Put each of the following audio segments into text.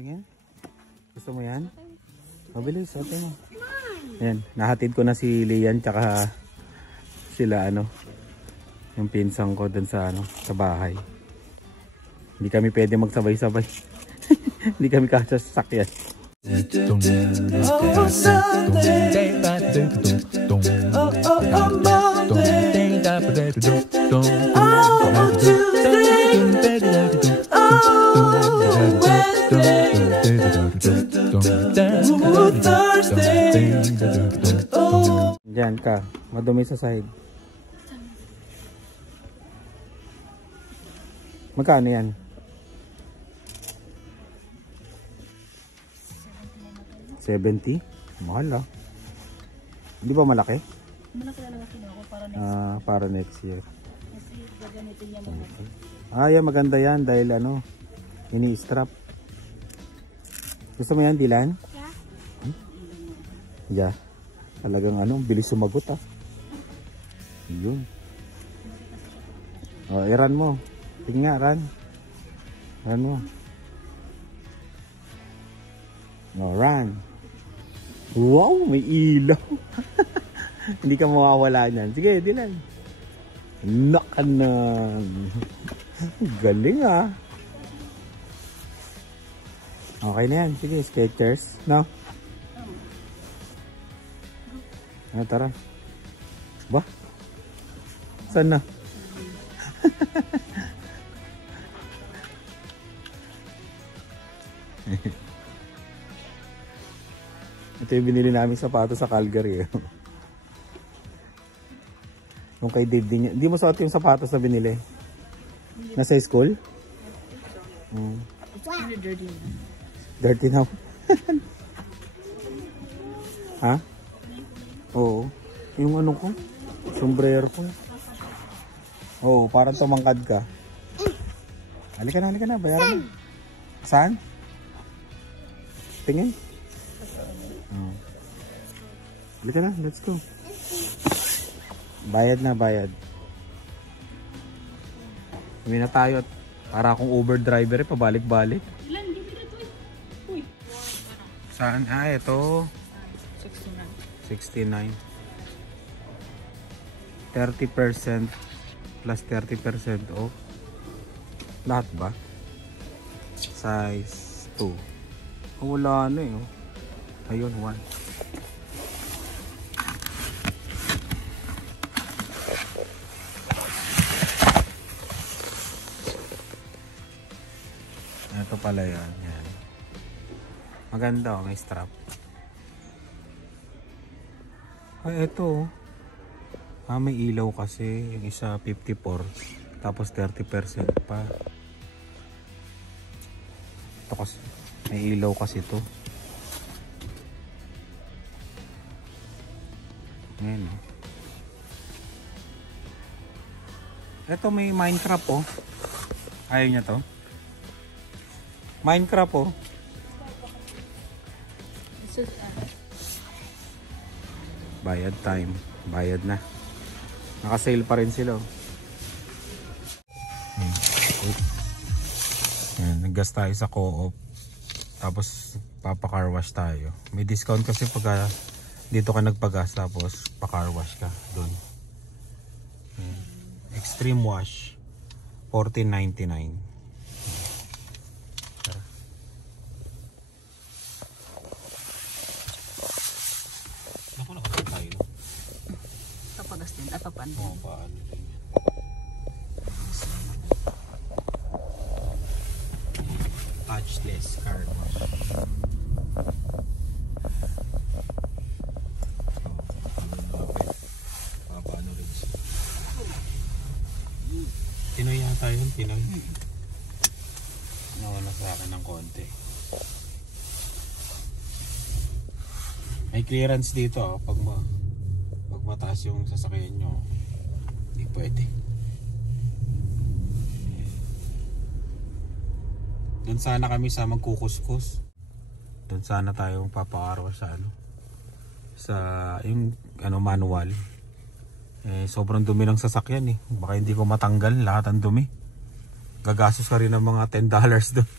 Tingin. Gusto mo yan? Mabilis, ate mo. Ayan, nahatid ko na si Lian tsaka sila yung pinsang ko dun sa sa bahay. Hindi kami pwede magsabay-sabay. Hindi kami kasya sa sakyan. Diyan ka, madumi sa sahig. Magkano yan? 70? Mahal ah. Hindi ba malaki? Malaki talaga kinuha ko para next year. Para next year. Kasi gagamitin niya mga. Yan maganda yan dahil ini-strap. Gusto mo yan, Dylan? Yeah. Talagang bilis sumagot ah. Yun. Iran mo. Tingnan, Ran. Ran mo. Ran. Wow, may ilaw. Hindi ka mawawala niyan. Sige, Dylan. Nakanan. Galing ah. Okay na yan. Sige, Skechers. No? Tara. Ba? Saan na? Ito yung binili namin sapatos sa Calgary. Yung kay Dave din. Hindi mo suot yung sapatos na binili? Nasa school? Dirty na. Ha? Oo. Yung ko? Sombrero ko. Oo, parang tumangkad ka. Halika na. Bayaran na. Saan? Tingin. Halika na, let's go. Bayad na, bayad. Uwi na tayo at para akong Uber driver pabalik-balik. Ilan? Hindi dito eh. Uy. Saan? Ito. 69. 30% plus 30% off. Lahat ba? Size 2. Wala na eh. Ayun, 1. Ito pala yan. Maganda may strap. Ito. May ilaw kasi. Yung isa 54. Tapos 30% pa. Ito kasi. May ilaw kasi ito. Ayan. Ito may Minecraft oh. Ayaw niya to. Minecraft oh. Bayad time. Bayad na. Naka-sale pa rin sila. Nag-gas tayo sa co-op. Tapos papa-car wash tayo. May discount kasi pag dito ka nagpagas tapos pa-car wash ka doon. Extreme wash $14.99. Papagas din. Paano? Oo, paano din. Touchless car wash. Paano rin siya. Pinoy yata yun, Pinoy. Nawala sa akin ng konti. May clearance dito pag mataas yung sasakyan nyo, hindi pwede. Doon sana kami sa magkukuskus. Doon sana tayo papaaraw sa sa yung manual. Sobrang dumi ng sasakyan eh. Baka hindi ko matanggal lahat ang dumi. Gagastos ka rin ng mga $10 doon.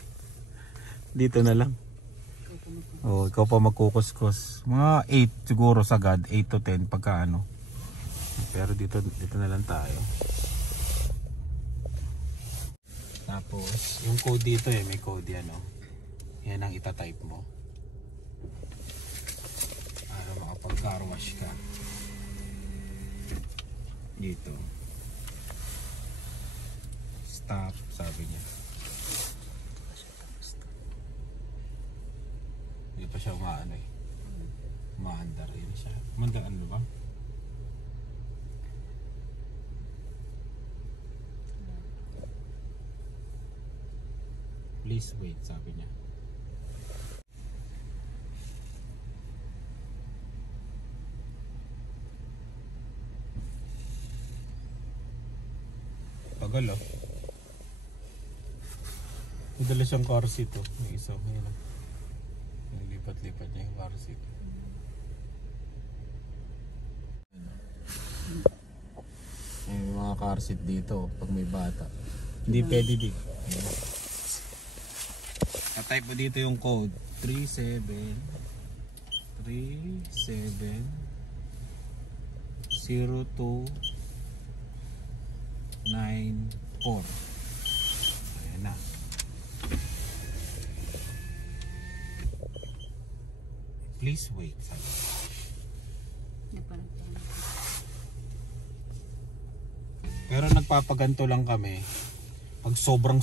Dito na lang. Oh, ikaw pa magkukuskus. Mga 8 siguro sagad, 8 to 10 pagka ano. Pero dito na lang tayo. Tapos, yung code dito may code yan, oh. Yan ang itatype mo. Para makapag-car wash ka. Dito. Stop, sabi niya. Hindi pa siya umaano umaandar yun siya. Umandar ano ba? Please wait, sabi niya. Tagal oh. Madala siyang car seat oh. May isa. Lipat-lipat niya yung car seat. Yung mga car seat dito pag may bata. Hindi pwede dito. Na-type mo dito yung code 370294. Ayan na. Please wait. Pero nagpapaganto lang kami pag sobrang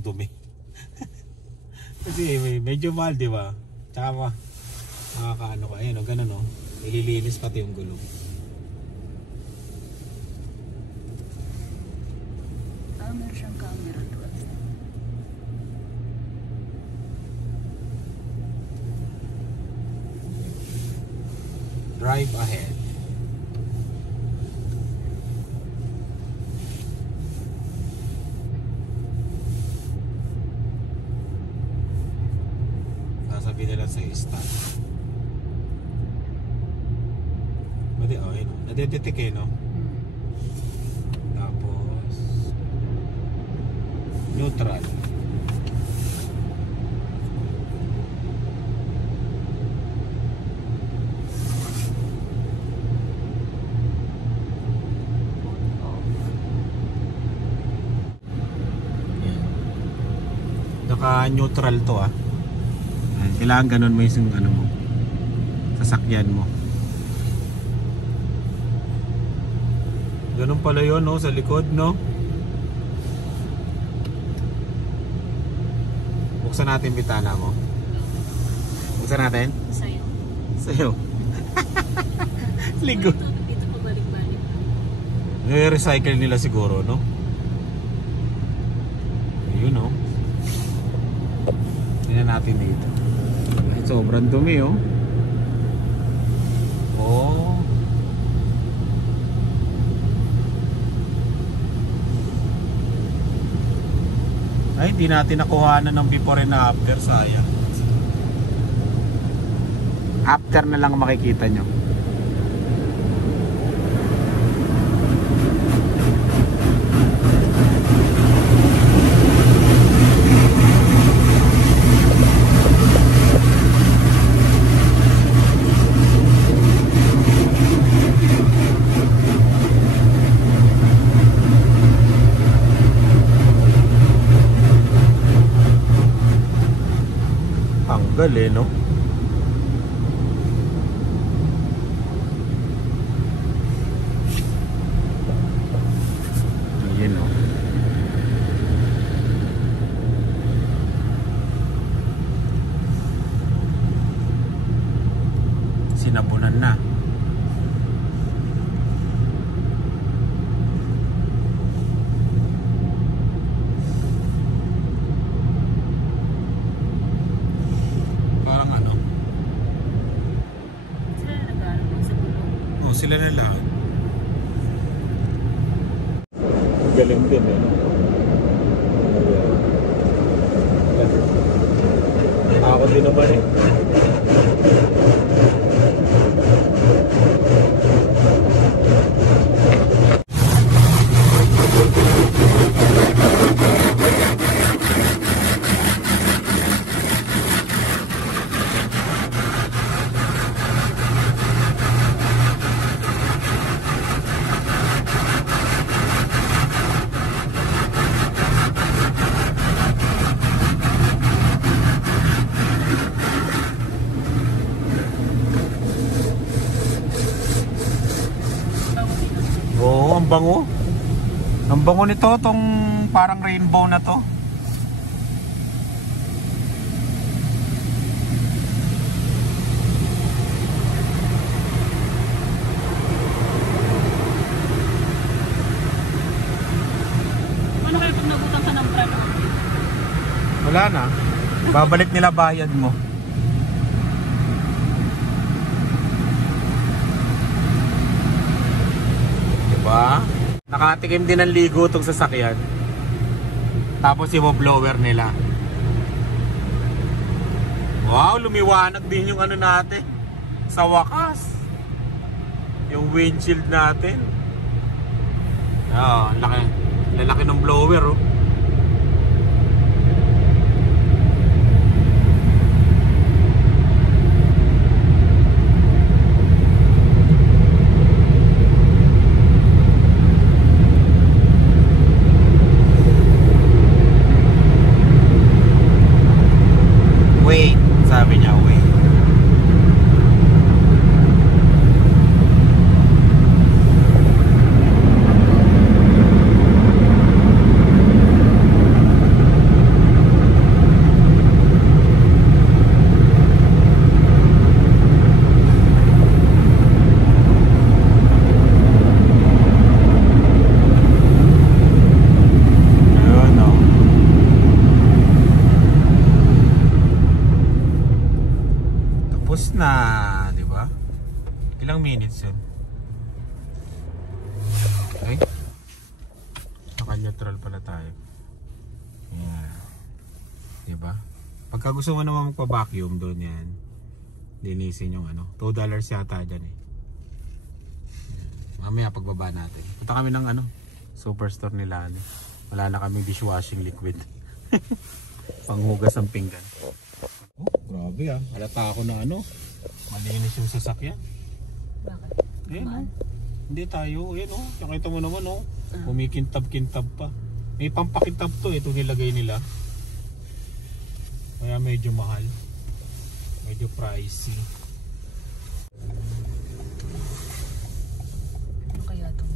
dumi. Kasi medyo mahal, di ba? Tsaka makakaano ka, ayun o, ganun o. Ililinis pati yung gulong. Meron siyang camera doon. Drive ahead. Sasabihin nila sa start. Mali, oh, yun. Nadedetect no? Tapos neutral. Naka-neutral to ah. Kailangan ganun mo yung ano mo, sasakyan mo. Ganun pala yun no, sa likod no. Buksan natin bitana mo. Buksan natin? Sa'yo. Sa'yo. Likod. Dito pa balik-balik. Recycle nila siguro no. Ayun no. Tingnan natin dito. Sobrang dumi oh. Oh. Ay, hindi natin nakuhanan ng before and after, sayang. After na lang makikita nyo. Tanggal no? Ayan no? Sinabunan na. Sila na lahat. Galing din Ako din naman bango. Ang bango nito, tong parang rainbow na to. Ano kayo pag nabutang ka ng brand? Wala na. Babalik nila bayad mo. Diba? Nakatikim din ng ligo itong sasakyan. Tapos yung blower nila. Wow, lumiwanag din yung ano natin. Sa wakas. Yung windshield natin. Ah, laki. Lalaki ng blower, oh. Wait, sabi niya, wait. Tapos na, di ba? Ilang minutes yun? Okay. Naka-neutral pala tayo. Yeah. Di ba? Pagka gusto mo naman magpa-vacuum doon yan, linisin yung ano. $2 yata dyan eh. Mamaya pagbaba natin. Punta kami ng ano, superstore nila. Wala na kaming dishwashing liquid. Panghugas ang pinggan. Oh, grabe ah. Halata ako na ano. Malinis yung sasakyan. Bakit? Ayan oh. Hindi tayo. Ayan oh. Nakita mo naman oh. Kumikintab-kintab pa. May pampakintab to. Ito nilagay nila. Kaya medyo mahal. Medyo pricey. Ano kaya itong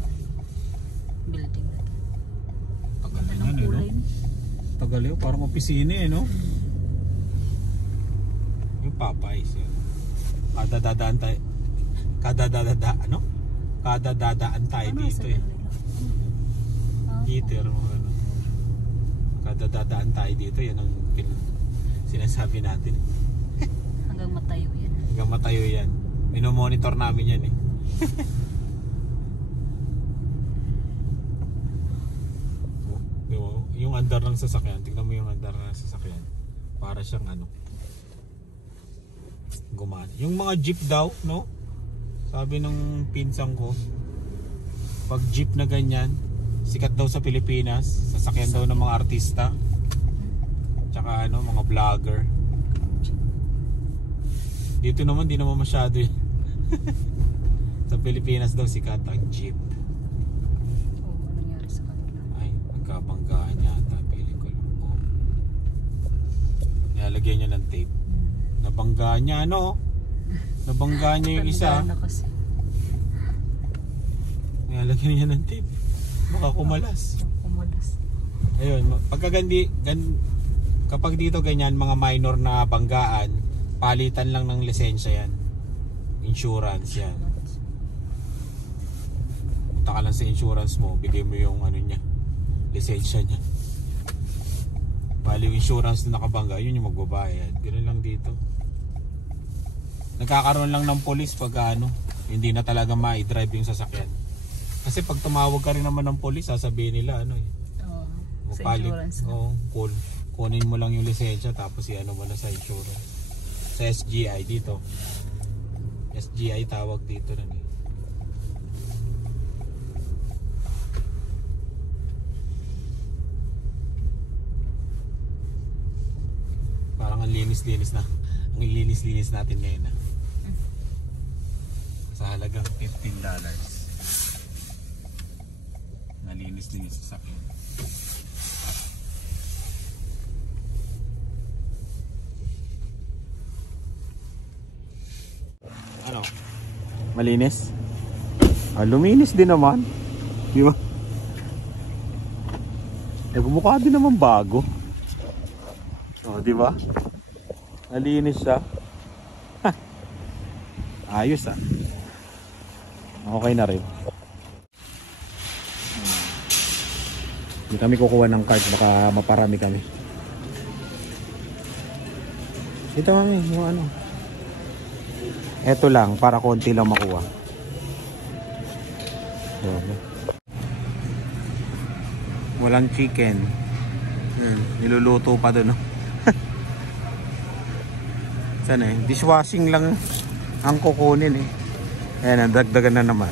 building na ito? Tagal Ganda na ng no? kulay. Tagal yun. Parang opisina eh no? Yung Popeyes yun. Kadadadaan tayo. Ano? Kadadadaan tayo Ano dito eh. Heater mo ano. Kadadadaan tayo dito. Yan ang sinasabi natin. Hanggang matayo yan. Hanggang matayo yan. Minomonitor namin yan eh. Diba? Yung andar ng sasakyan. Tingnan mo yung andar ng sasakyan. Para siyang ano. Gumana. Yung mga jeep daw, no? Sabi ng pinsang ko, pag jeep na ganyan, sikat daw sa Pilipinas, sasakyan daw ng mga artista. Tsaka ano, mga vlogger. Dito naman, di naman masyado eh. Sa Pilipinas daw sikat ang jeep. Oo, ano nangyari sa kanila? Ay, nagkabanggaan yata, piling ko lang. Oh. Nilalagyan niya ng tape. Nabangga niya, ano? Nabangga niya yung isa. Na kasi. Nilalagyan niya ng tape. Baka kumalas. Kumalas. Ayun, kapag dito ganyan, mga minor na banggaan, palitan lang ng lisensya yan. Insurance yan. Punta ka lang sa insurance mo, bigay mo yung ano niya, lisensya niya. Bali yung insurance na nakabangga, yun yung magbabayad. Ganoon lang dito. Nagkakaroon lang ng polis pag ano, hindi na talaga ma-drive yung sasakyan. Kasi pag tumawag ka rin naman ng polis, sasabihin nila ano eh. Oo, sa insurance. Oo, kunin mo lang yung lisensya tapos i-ano mo na sa insurance. Sa SGI dito. SGI tawag dito na eh. Parang ang linis-linis na. Ang linis-linis natin ngayon na. Sa halagang $15. Nalinis-linis sa sakyan. Ano? Malinis? Ah, luminis din naman. Di ba? Nagmumukha din naman bago. Oh, di ba? Nalinis siya. Ayos ah. Okay na rin. Hindi kami kukuha ng card, baka maparami kami. Dito mami, yung ano. Eto lang, para konti lang makuha. Walang chicken. Niluluto pa doon, no? Sana eh, dishwashing lang ang kukunin eh. Ayan, dagdagan na naman.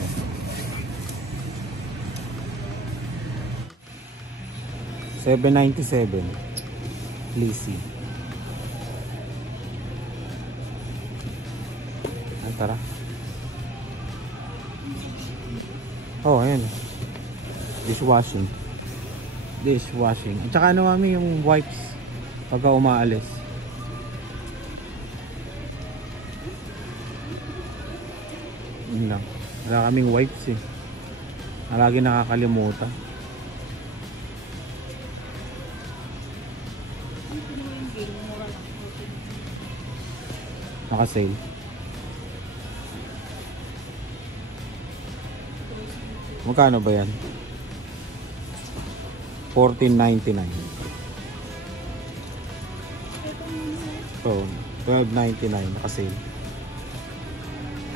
$7.97. Please see. Ay, tara. Oh, ayan. Dishwashing. Dishwashing. At saka ano mami, yung wipes pagka umaalis. Yun lang. Wala kaming wipes eh. Lagi nakakalimutan. Naka-sale. Magkano ba yan? $14.99. So, $12.99 naka-sale.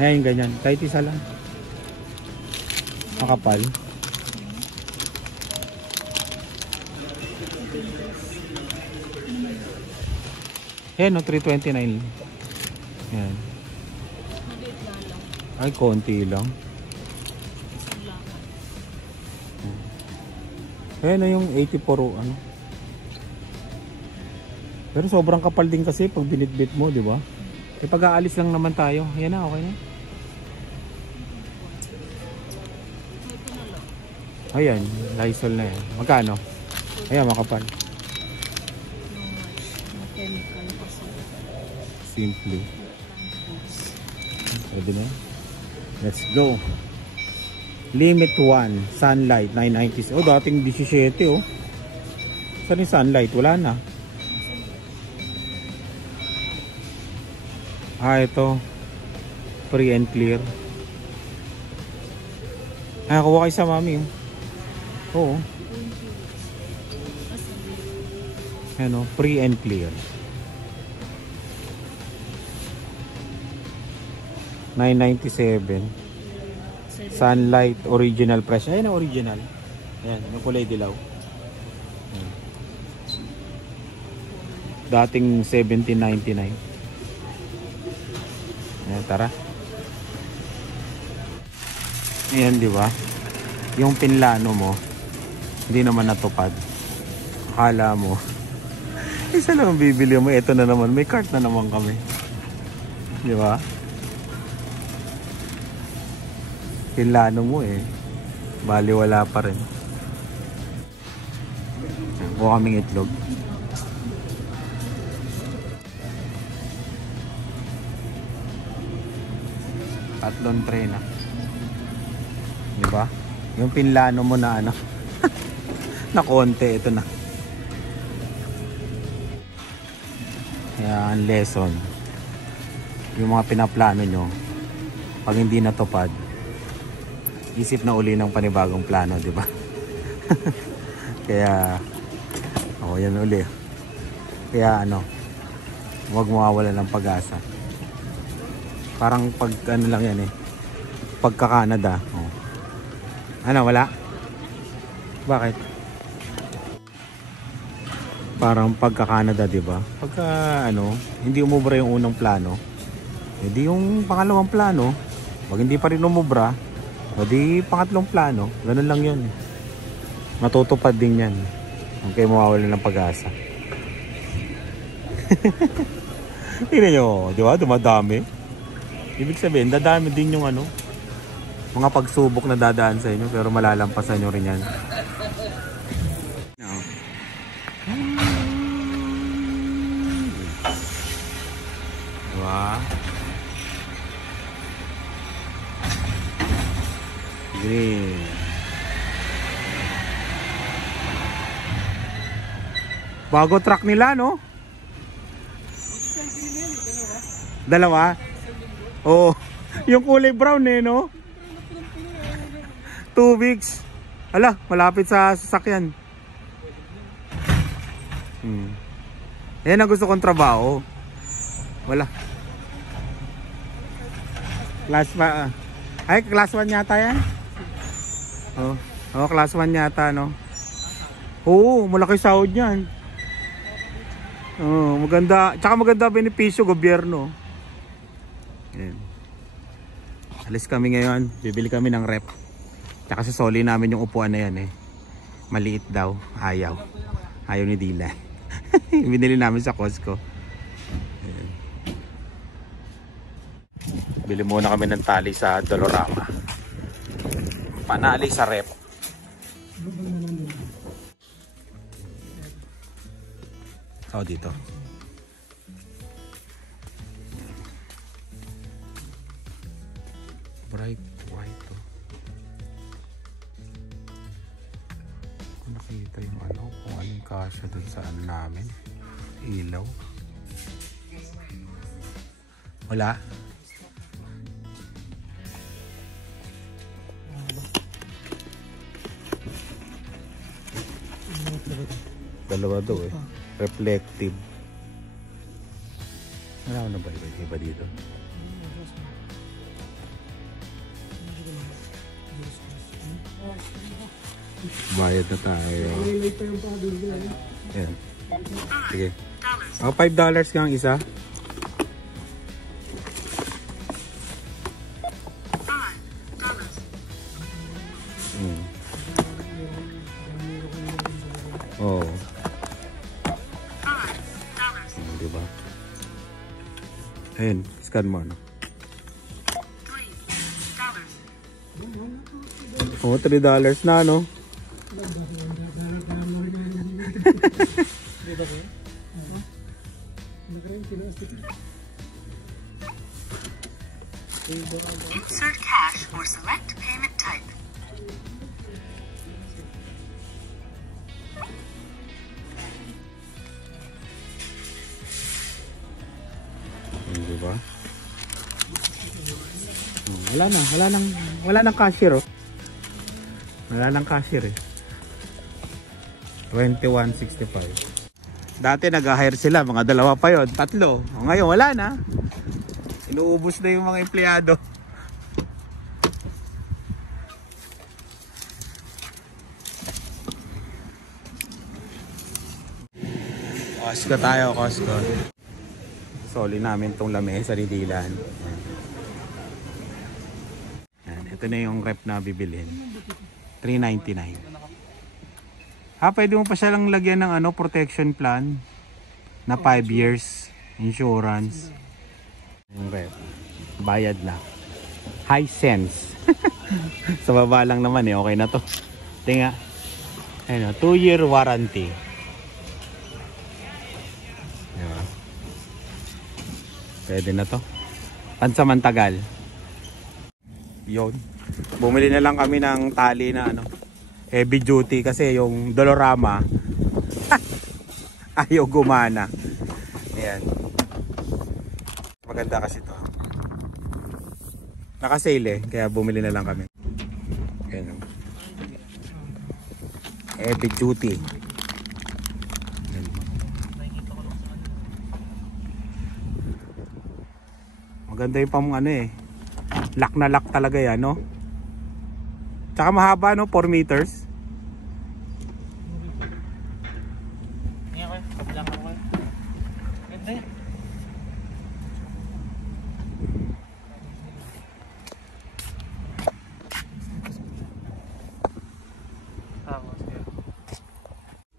Ayan, ganyan. Kahit isa lang. Makapal. Ayan, no, $3.29. Ayan. Ay, konti lang. Ayan na yung 84 ano. Pero sobrang kapal din kasi pag binitbit mo, di ba? E pag aalis lang naman tayo. Ayan na, okay na. Ayan, Lysol na yan. Magkano? Ayan, makapal. Simple. Pwede na. Let's go. Limit 1, sunlight, 990. Oh, dating 17 oh. Saan yung sunlight? Wala na. Ah, ito. Free and clear. Ah, kuha kayo sa mami. Oo. Ano, free and clear. 997. Sunlight original price. Ayan ang original. Ayan, yung kulay dilaw. Ayan. Dating 17.99. Ayan, tara. Ayan, di ba? Yung pinlano mo, hindi naman natupad. Akala mo, isa lang ang bibili mo. Ito na naman, may cart na naman kami. Di ba? Pinlano mo eh, bali wala pa rin. Kuha kaming itlog. Tatlong tray na. Diba? Yung pinlano mo na ano na konti, ito na. Yan, lesson. Yung mga pinaplano nyo, pag hindi natupad, isip na uli ng panibagong plano, di ba? Kaya yan uli. Kaya ano, huwag mawawala ng pag-asa. Parang pag ano lang yan eh, pagka-Canada. Ano, wala? Bakit? Parang pagka-Canada, di ba? Pagka ano, hindi umubra yung unang plano, edi yung pangalawang plano, pag hindi pa rin umubra, o di pangatlong plano, ganun lang yun. Matutupad din yan. Okay, mawawala ng pag-asa. Tingnan nyo, di ba? Dumadami. Ibig sabihin, dadami din yung ano, mga pagsubok na dadaan sa inyo, pero malalampasan nyo rin yan. No. Diba? Green. Bago truck nila, no? Dalawa? Oo. Yung kulay brown eh, no? 2 weeks. Ala, malapit sa sasakyan. Yan ang gusto kong trabaho. Wala. Class pa. Ay, class 1 yata yan? Oh, class 1 yata, no? Oo, malaki sahod yan. Oh, maganda. Tsaka maganda benepisyo gobyerno. Yan. Alis kami ngayon. Bibili kami ng rep. Tsaka sasoli namin yung upuan na yan eh. Maliit daw. Ayaw. Ayaw ni Dila. Binili namin sa Costco. Ayan. Bili muna kami ng tali sa Dolorama. Panali sa rep. Dito. Bright white to. Kung nakita yung ano, kung anong kasya dun sa ano namin. Ilaw. Wala. Dalawa daw eh. Reflective. Wala na ba iba dito? Bayad na tayo. Ayan. Sige. $5 nga ang isa. Oh. Diba? Ayun, scan mo ano. Oh, $3 na no. Insert cash or select payment type. Diba? Wala nang cashier oh. Wala nang cashier eh. 21.65. Dati nag-hire sila, mga dalawa pa yon, 3. O, ngayon wala na. Inuubos na yung mga empleyado. Costco tayo, Costco. Soli namin tong lamesa ni Dylan. Ito na yung rep na bibilhin. $3.99. Pwede mo pa siya lang lagyan ng ano, protection plan na 5 years insurance. Yung rep. Bayad na. Hisense. Sa baba lang naman eh, okay na to. Tinga. Ayun, 2-year warranty. Diba? Pwede na to. Pansamantagal. Yun. Bumili na lang kami ng tali na ano, heavy duty kasi yung Dolorama ayaw gumana. Ayan. Maganda kasi to. Nakasale eh, kaya bumili na lang kami. Ayan. Heavy duty. Ayan. Maganda yung pang ano eh. Lock na lock talaga yan, no? Tsaka mahaba, no? 4 meters.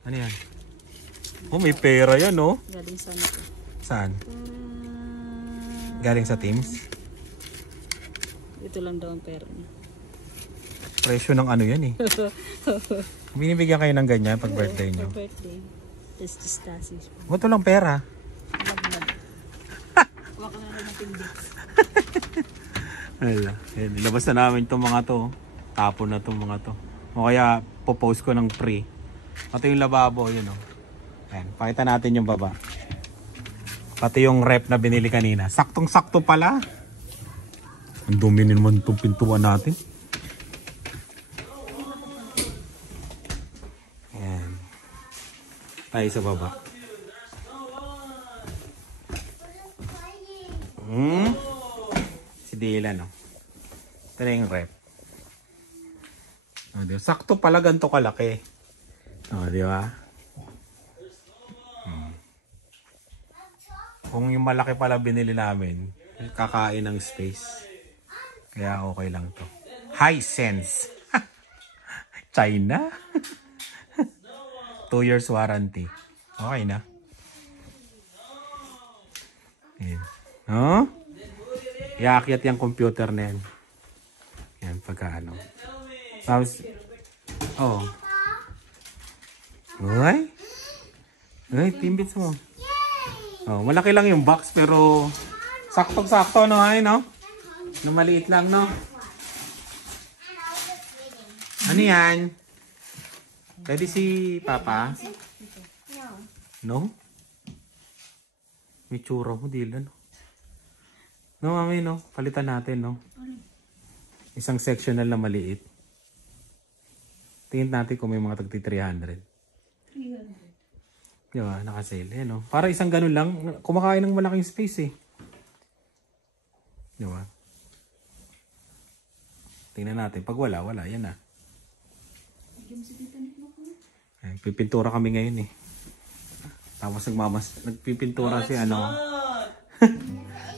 Ano yan? Oh, may pera yan, no? Galing saan ito? Saan? Galing sa Teams? Ito lang daw ang pera niya. Presyo ng ano yan eh. Binibigyan kayo ng ganyan pag birthday nyo. For birthday. Just to stasis. Ba't walang pera? Magmag. Huwag ka na rin ng tindi. Wala. Ilabas na namin itong mga to. Tapon na itong mga to. O kaya popost ko ng free. Ito yung lababo, yun o. Ayan, pakita natin yung baba. Pati yung rep na binili kanina. Saktong-sakto pala. Ang dumi naman itong pintuan natin. Ayan. Tayo sa baba. Si Dylan, no? Ito na yung rep. Oh, diba? Sakto pala ganito kalaki. Oh, di ba? Kung yung malaki pala binili namin, kakain ng space. Kaya okay lang to. Hisense. China. 2 years warranty. Okay na. Ayan. Oh? Iakyat yung computer na yan. Yan, pagka ano. Tapos, oh. Uy. Uy, timbits mo. Oh, malaki lang yung box pero saktong-sakto, no? Ay, no? No, maliit lang, no? Ano yan? Pwede si Papa? No? May tsura mo, Dylan. No, mami, no? Palitan natin, no? Isang sectional na maliit. Tingin natin kung may mga tagti 300. 300. Diba? Nakasale. Eh, no? Para isang ganun lang. Kumakain ng malaking space, eh. Diba? Tingnan natin. Pag wala, wala. Yan na. Ayan, pipintura kami ngayon, eh. Tapos nagpipintura si ano.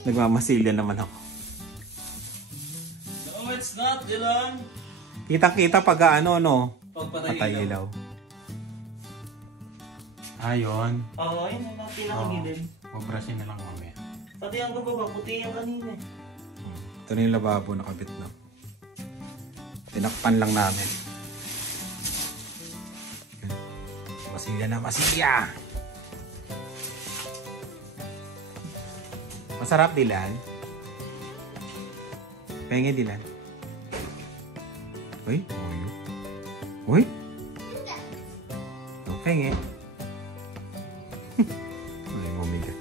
Nagmamasilya naman ako. No, it's not, Dylan. Kita-kita pag ano, no? Pagpatay ilaw. Ayun. Oo, yun ang pinakagilid. Mabrasin na lang mamaya. Pati ang gababa, puti yung kanina. Ito na yung lababo nakabit na. Tinakpan lang namin. Masilya na, masilya! Masarap, Dylan. Pengen, Dylan. Uy, uy. Pengen. Ay, mamiga.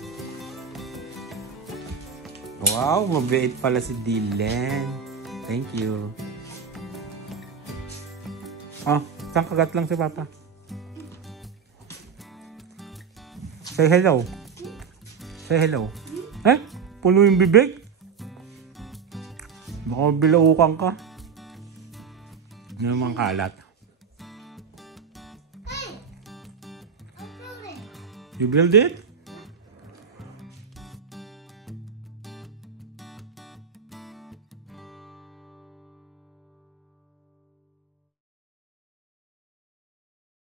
Wow, mabait pala si Dylan. Thank you. Oh, isang kagat lang si Papa. Say hello. Say hello. Eh? Puno yung bibig? Baka bilaukan ka. Ano naman kalat? You build it?